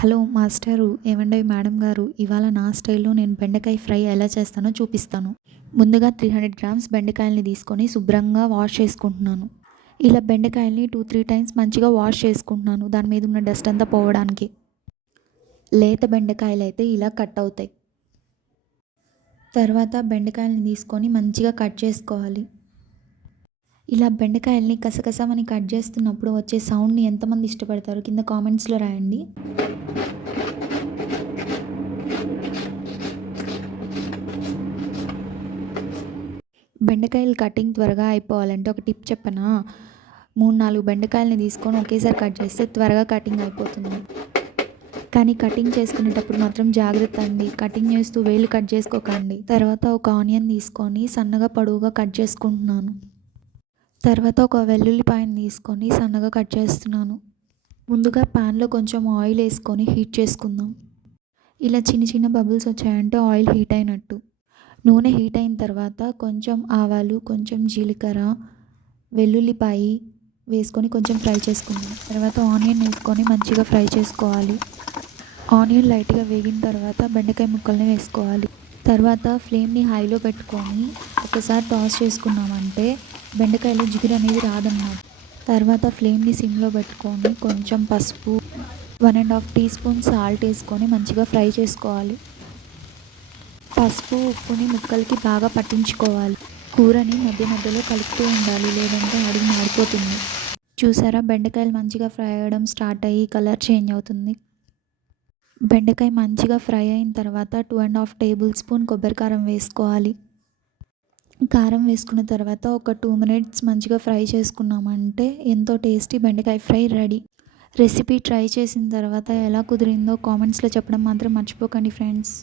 Hello master, ఏవండీ madam గారు, ఇవాళ నా స్టైల్లో నేను బెండకాయ ఫ్రై ఎలా చేస్తానో చూపిస్తాను. ముందుగా 300 గ్రామ్స్ బెండకాయలని తీసుకొని శుభ్రంగా వాష్ చేసుకుంటున్నాను. ఇలా బెండకాయల్ని 2-3 టైమ్స్ మంచిగా వాష్ చేసుకుంటున్నాను, దాని మీద ఉన్న డస్ట్ అంతా పోవడానికి. లేత బెండకాయలు అయితే ఇలా కట్ అవుతాయి. తర్వాత బెండకాయలని తీసుకొని మంచిగా కట్ చేసుకోవాలి. ఇలా బెండకాయల్ని కసకసమని కట్ చేస్తున్నప్పుడు వచ్చే సౌండ్ని ఎంతమంది ఇష్టపడతారో కింద కామెంట్స్లో రాయండి. బెండకాయలు కటింగ్ త్వరగా అయిపోవాలంటే ఒక టిప్ చెప్పనా? 3-4 బెండకాయలని తీసుకొని ఒకేసారి కట్ చేస్తే త్వరగా కటింగ్ అయిపోతుంది. కానీ కటింగ్ చేసుకునేటప్పుడు మాత్రం జాగ్రత్త అండి, కటింగ్ చేస్తూ వేలు కట్ చేసుకోకండి. తర్వాత ఒక ఆనియన్ తీసుకొని సన్నగా పొడవుగా కట్ చేసుకుంటున్నాను. తర్వాత ఒక వెల్లుల్లిపాయను తీసుకొని సన్నగా కట్ చేస్తున్నాను. ముందుగా ప్యాన్లో కొంచెం ఆయిల్ వేసుకొని హీట్ చేసుకుందాం. ఇలా చిన్న చిన్న బబుల్స్ వచ్చాయంటే ఆయిల్ హీట్ అయినట్టు. నూనె హీట్ అయిన తర్వాత కొంచెం ఆవాలు, కొంచెం జీలకర్ర, వెల్లుల్లిపాయి వేసుకొని కొంచెం ఫ్రై చేసుకుందాం. తర్వాత ఆనియన్ వేసుకొని మంచిగా ఫ్రై చేసుకోవాలి. ఆనియన్ లైట్గా వేగిన తర్వాత బెండకాయ ముక్కల్ని వేసుకోవాలి. తర్వాత ఫ్లేమ్ని హైలో పెట్టుకొని ఒకసారి టాస్ చేసుకున్నామంటే బెండకాయలో జిగురు అనేది రాదన్నమాట. తర్వాత ఫ్లేమ్ని సిమ్లో పెట్టుకొని కొంచెం పసుపు, 1.5 టీ స్పూన్ సాల్ట్ వేసుకొని మంచిగా ఫ్రై చేసుకోవాలి. పసుపు, ఉప్పుని ముక్కలకి బాగా పట్టించుకోవాలి. కూరని మధ్య మధ్యలో కలుపుతూ ఉండాలి, లేదంటే అడుగు మాడిపోతుంది. చూసారా, బెండకాయలు మంచిగా ఫ్రై అవ్వడం స్టార్ట్ అయ్యి కలర్ చేంజ్ అవుతుంది. బెండకాయ మంచిగా ఫ్రై అయిన తర్వాత 2.5 టేబుల్ స్పూన్ కొబ్బరి కారం వేసుకోవాలి. కారం వేసుకున్న తర్వాత ఒక 2 మినిట్స్ మంచిగా ఫ్రై చేసుకున్నామంటే ఎంతో టేస్టీ బెండకాయ ఫ్రై రెడీ. రెసిపీ ట్రై చేసిన తర్వాత ఎలా కుదిరిందో కామెంట్స్లో చెప్పడం మాత్రం మర్చిపోకండి ఫ్రెండ్స్.